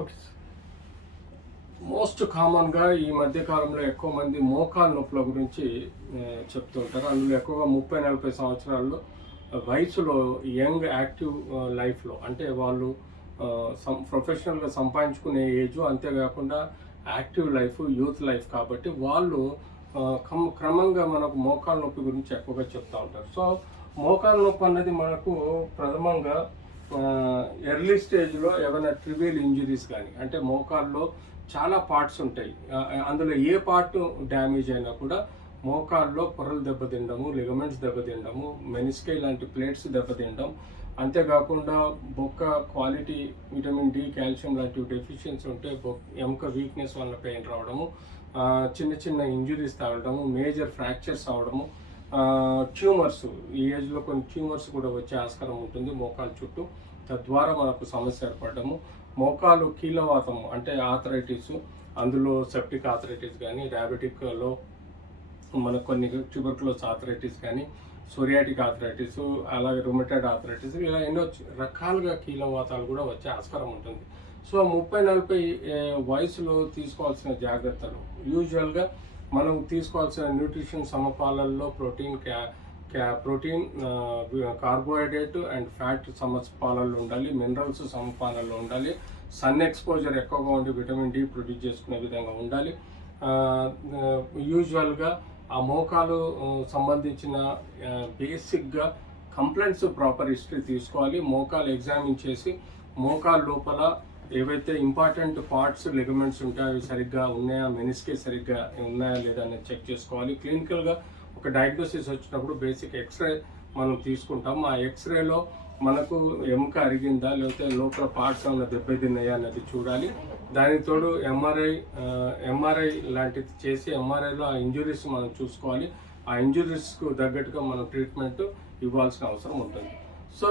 Okay. Most కామన్గా ఈ మధ్య కాలంలో ఎక్కువ మంది మోకాలు నొప్పుల గురించి చెప్తుంటారు. అందులో ఎక్కువగా 30-40 సంవత్సరాల్లో వయసులో యంగ్ యాక్టివ్ లైఫ్లో అంటే వాళ్ళు ప్రొఫెషనల్గా సంపాదించుకునే ఏజ్, అంతేకాకుండా యాక్టివ్ లైఫ్, యూత్ లైఫ్ కాబట్టి వాళ్ళు క్రమంగా మనకు మోకాలు నొప్పి గురించి ఎక్కువగా చెప్తూ ఉంటారు. సో మోకాలు నొప్పి అన్నది మనకు ప్రథమంగా ఎర్లీ స్టేజ్లో ఏమైనా ట్రివియల్ ఇంజరీస్ కానీ, అంటే మోకాల్లో చాలా పార్ట్స్ ఉంటాయి. అందులో ఏ పార్ట్ డ్యామేజ్ అయినా కూడా మోకాల్లో పొరలు దెబ్బతినడము, లిగమెంట్స్ దెబ్బతినడము, మెనిస్కై లాంటి ప్లేట్స్ దెబ్బతినడం, అంతేకాకుండా బొక్క క్వాలిటీ, విటమిన్ డి, కాల్షియం లాంటివి డెఫిషియన్సీ ఉంటే ఎముక వీక్నెస్ వల్ల పెయిన్ రావడము, చిన్న చిన్న ఇంజురీస్ తగలడము, మేజర్ ఫ్రాక్చర్స్ అవడము, ట్యూమర్స్, ఈ ఏజ్లో కొన్ని ట్యూమర్స్ కూడా వచ్చే ఆస్కారం ఉంటుంది మోకాలు చుట్టూ. తద్వారా మనకు సమస్య ఏర్పడము, మోకాలు కీలవాతము అంటే ఆథరైటిస్, అందులో సెప్టిక్ ఆథరైటిస్ కానీ, డయాబెటిక్లో మనకు కొన్ని ట్యూబర్కులోస్ ఆథరైటిస్ కానీ, సోరియాటిక్ ఆథరైటిస్, అలాగే రుమటైడ్ ఆథరైటిస్, ఇలా ఎన్నో రకాలుగా కీలవాతాలు కూడా వచ్చే ఆస్కారం ఉంటుంది. సో 30-40 వయసులో తీసుకోవాల్సిన జాగ్రత్తలు యూజువల్గా మనం తీసుకోవాల్సిన న్యూట్రిషన్ సమపాలల్లో ప్రోటీన్, కార్బోహైడ్రేట్ అండ్ ఫ్యాట్ సమపాలల్లో ఉండాలి, మినరల్స్ సమపాలల్లో ఉండాలి, సన్ ఎక్స్పోజర్ ఎక్కువగా ఉండి విటమిన్ డి ప్రొడ్యూస్ చేసుకునే విధంగా ఉండాలి. యూజువల్గా ఆ మోకాలు సంబంధించిన బేసిక్గా కంప్లైంట్స్ ప్రాపర్ హిస్టరీ తీసుకోవాలి. మోకాలు ఎగ్జామిన్ చేసి మోకాలు లోపల ఏవైతే ఇంపార్టెంట్ పార్ట్స్, లిగమెంట్స్ ఉంటాయో అవి సరిగ్గా ఉన్నాయా, మెనిస్కే సరిగ్గా ఉన్నాయా లేదా అనేది చెక్ చేసుకోవాలి. క్లినికల్గా ఒక డయాగ్నోసిస్ వచ్చినప్పుడు బేసిక్ ఎక్స్రే మనం తీసుకుంటాం. ఆ ఎక్స్రేలో మనకు ఎముక అరిగిందా లేకపోతే లోపల పార్ట్స్ ఏమైనా దెబ్బతిన్నాయా అన్నది చూడాలి. దానికి తోడు ఎంఆర్ఐ లాంటిది చేసి ఎంఆర్ఐలో ఆ ఇంజురీస్ మనం చూసుకోవాలి. ఆ ఇంజురీస్కు తగ్గట్టుగా మనం ట్రీట్మెంట్ ఇవ్వాల్సిన అవసరం ఉంటుంది. సో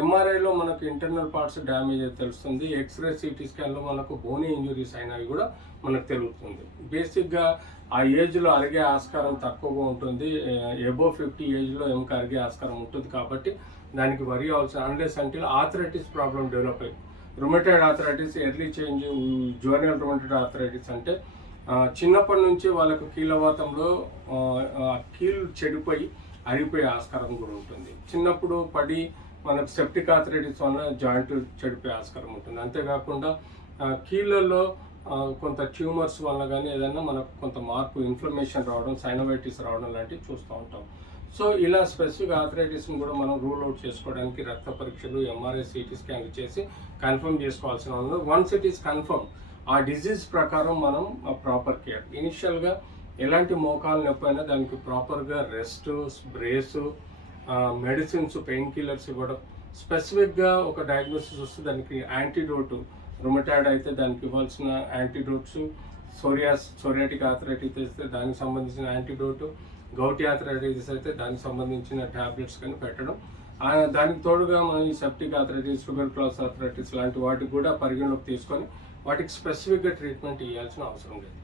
ఎంఆర్ఐలో మనకు ఇంటర్నల్ పార్ట్స్ డ్యామేజ్ అయితే తెలుస్తుంది. ఎక్స్రే, సిటీ స్కాన్లో మనకు బోనీ ఇంజురీస్ అయినవి కూడా మనకు తెలుస్తుంది. బేసిక్గా ఆ ఏజ్లో అరిగే ఆస్కారం తక్కువగా ఉంటుంది. ఎబో 50 ఏజ్లో ఎముక అరిగే ఆస్కారం ఉంటుంది కాబట్టి దానికి వరి అవసరం అన్లెస్ అంటే ఆథరైటిస్ ప్రాబ్లం డెవలప్ అయ్యింది. Rheumatoid arthritis, early change, juvenile rheumatoid arthritis అంటే చిన్నప్పటి నుంచి వాళ్ళకు కీలవాతంలో కీళ్ళు చెడిపోయి అరిగిపోయే ఆస్కారం కూడా ఉంటుంది. చిన్నప్పుడు పడి మనకు సెప్టిక్ ఆథరైటిస్ వల్ల జాయింట్ చెడిపోయే ఆస్కారం ఉంటుంది. అంతేకాకుండా కీళ్ళల్లో కొంత ట్యూమర్స్ వల్ల కానీ ఏదైనా మనకు కొంత మార్పు, ఇన్ఫ్లమేషన్ రావడం, సైనోవైటిస్ రావడం లాంటివి చూస్తూ ఉంటాం. సో ఇలా స్పెసిఫిక్ ఆథరైటిస్ని కూడా మనం రూల్ అవుట్ చేసుకోవడానికి రక్త పరీక్షలు, ఎంఆర్ఐ, సిటీ స్కాన్లు చేసి కన్ఫర్మ్ చేసుకోవాల్సిన ఉంది. వన్స్ ఇట్ ఈస్ కన్ఫర్మ్, ఆ డిజీజ్ ప్రకారం మనం ప్రాపర్ కేర్, ఇనిషియల్గా ఎలాంటి మోకాలు నొప్పి అయినా దానికి ప్రాపర్గా రెస్ట్, బ్రేసు, మెడిసిన్స్, పెయిన్ కిల్లర్స్ ఇవ్వడం, స్పెసిఫిక్గా ఒక డయాగ్నోసిస్ వస్తే దానికి యాంటీడోటు, రుమటాయిడ్ అయితే దానికి ఇవ్వాల్సిన యాంటీడోట్స్, సోరియాటిక్ ఆథరైటిస్ అయితే దానికి సంబంధించిన యాంటీడోటు, గౌటీ ఆథరైటిస్ అయితే దానికి సంబంధించిన ట్యాబ్లెట్స్ కానీ పెట్టడం. దానికి తోడుగా మనం ఈ సెప్టిక్ ఆథరైటిస్, ట్యూబర్కులోస్ ఆథరైటిస్ లాంటి వాటికి కూడా పరిగణలోకి తీసుకొని వాటికి స్పెసిఫిక్గా ట్రీట్మెంట్ ఇవ్వాల్సిన అవసరం లేదు.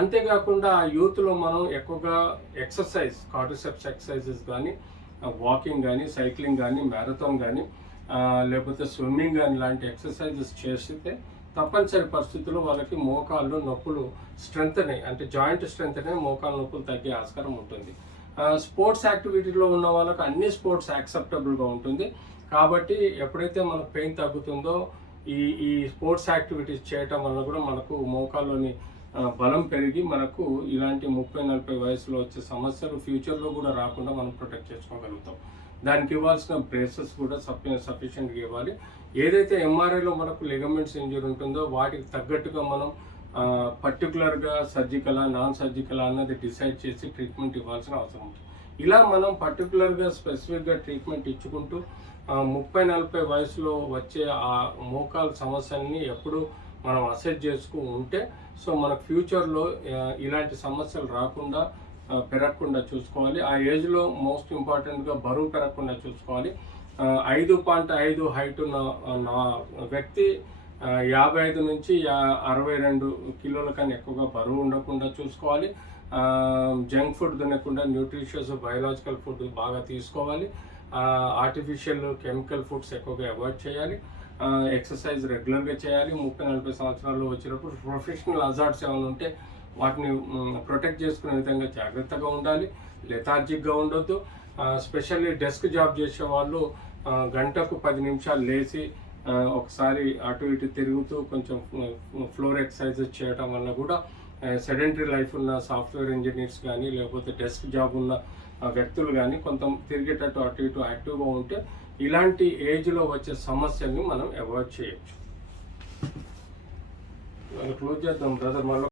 అంతేకాకుండా ఆ యూత్లో మనం ఎక్కువగా ఎక్సర్సైజ్, కార్డిసెప్స్ ఎక్సర్సైజెస్ కానీ, వాకింగ్ కానీ, సైక్లింగ్ కానీ, మ్యారథాన్ కానీ, లేకపోతే స్విమ్మింగ్ కానీ లాంటి ఎక్సర్సైజెస్ చేస్తే తప్పనిసరి పరిస్థితుల్లో వాళ్ళకి మోకాళ్ళు నొప్పులు స్ట్రెంత్ అంటే జాయింట్ స్ట్రెంత్ మోకాళ్ళ నొప్పులు తగ్గే ఆస్కారం ఉంటుంది. స్పోర్ట్స్ యాక్టివిటీలో ఉన్న వాళ్ళకి అన్ని స్పోర్ట్స్ యాక్సెప్టబుల్గా ఉంటుంది. కాబట్టి ఎప్పుడైతే మనకు పెయిన్ తగ్గుతుందో ఈ స్పోర్ట్స్ యాక్టివిటీస్ చేయటం వల్ల కూడా మనకు మోకాల్లోని బలం పెరిగి మనకు ఇలాంటి 30-40 వయసులో వచ్చే సమస్యలు ఫ్యూచర్లో కూడా రాకుండా మనం ప్రొటెక్ట్ చేసుకోగలుగుతాం. దానికి ఇవ్వాల్సిన బ్రేసెస్ కూడా సఫిషియెంట్గా ఇవ్వాలి. ఏదైతే ఎంఆర్ఐలో మనకు లిగమెంట్స్ ఇంజరీ ఉంటుందో వాటికి తగ్గట్టుగా మనం పర్టికులర్గా సర్జికలా, నాన్ సర్జికలా అన్నది డిసైడ్ చేసి ట్రీట్మెంట్ ఇవ్వాల్సిన అవసరం ఉంటుంది. ఇలా మనం పర్టికులర్గా స్పెసిఫిక్గా ట్రీట్మెంట్ ఇచ్చుకుంటూ 30-40 వయసులో వచ్చే ఆ మోకాలు సమస్యల్ని ఎప్పుడు మనం అసెస్ చేసుకు ఉంటే సో మనకు ఫ్యూచర్లో ఇలాంటి సమస్యలు రాకుండా, పెరగకుండా చూసుకోవాలి. ఆ ఏజ్లో మోస్ట్ ఇంపార్టెంట్గా బరువు పెరగకుండా చూసుకోవాలి. 5.5 హైట్ ఉన్న వ్యక్తి 55 నుంచి 62 కిలోల కన్నా ఎక్కువగా బరువు ఉండకుండా చూసుకోవాలి. జంక్ ఫుడ్ తినకుండా న్యూట్రిషియస్ బయోలాజికల్ ఫుడ్ బాగా తీసుకోవాలి. ఆర్టిఫిషియల్ కెమికల్ ఫుడ్స్ ఎక్కువగా అవాయిడ్ చేయాలి. ఎక్సర్సైజ్ రెగ్యులర్గా చేయాలి. 30-40 సంవత్సరాలు వచ్చినప్పుడు ప్రొఫెషనల్ హజార్డ్స్ ఏమైనా ఉంటే వాటిని ప్రొటెక్ట్ చేసుకునే విధంగా జాగ్రత్తగా ఉండాలి. లెథార్జిక్గా ఉండొద్దు. స్పెషల్లీ డెస్క్ జాబ్ చేసే వాళ్ళు గంటకు 10 నిమిషాలు లేచి ఒకసారి అటు ఇటు తిరుగుతూ కొంచెం ఫ్లోర్ ఎక్సర్సైజెస్ చేయడం వల్ల కూడా సెడెంటరీ లైఫ్ ఉన్న సాఫ్ట్వేర్ ఇంజనీర్స్ కానీ లేకపోతే డెస్క్ జాబ్ ఉన్న వ్యక్తులు కానీ కొంత తిరిగేటట్టు అటు ఇటు యాక్టివ్గా ఉంటే ఇలాంటి ఏజ్లో వచ్చే సమస్యల్ని మనం అవాయిడ్ చేయొచ్చు. క్లోజ్ చేద్దాం బ్రదర్. మళ్ళీ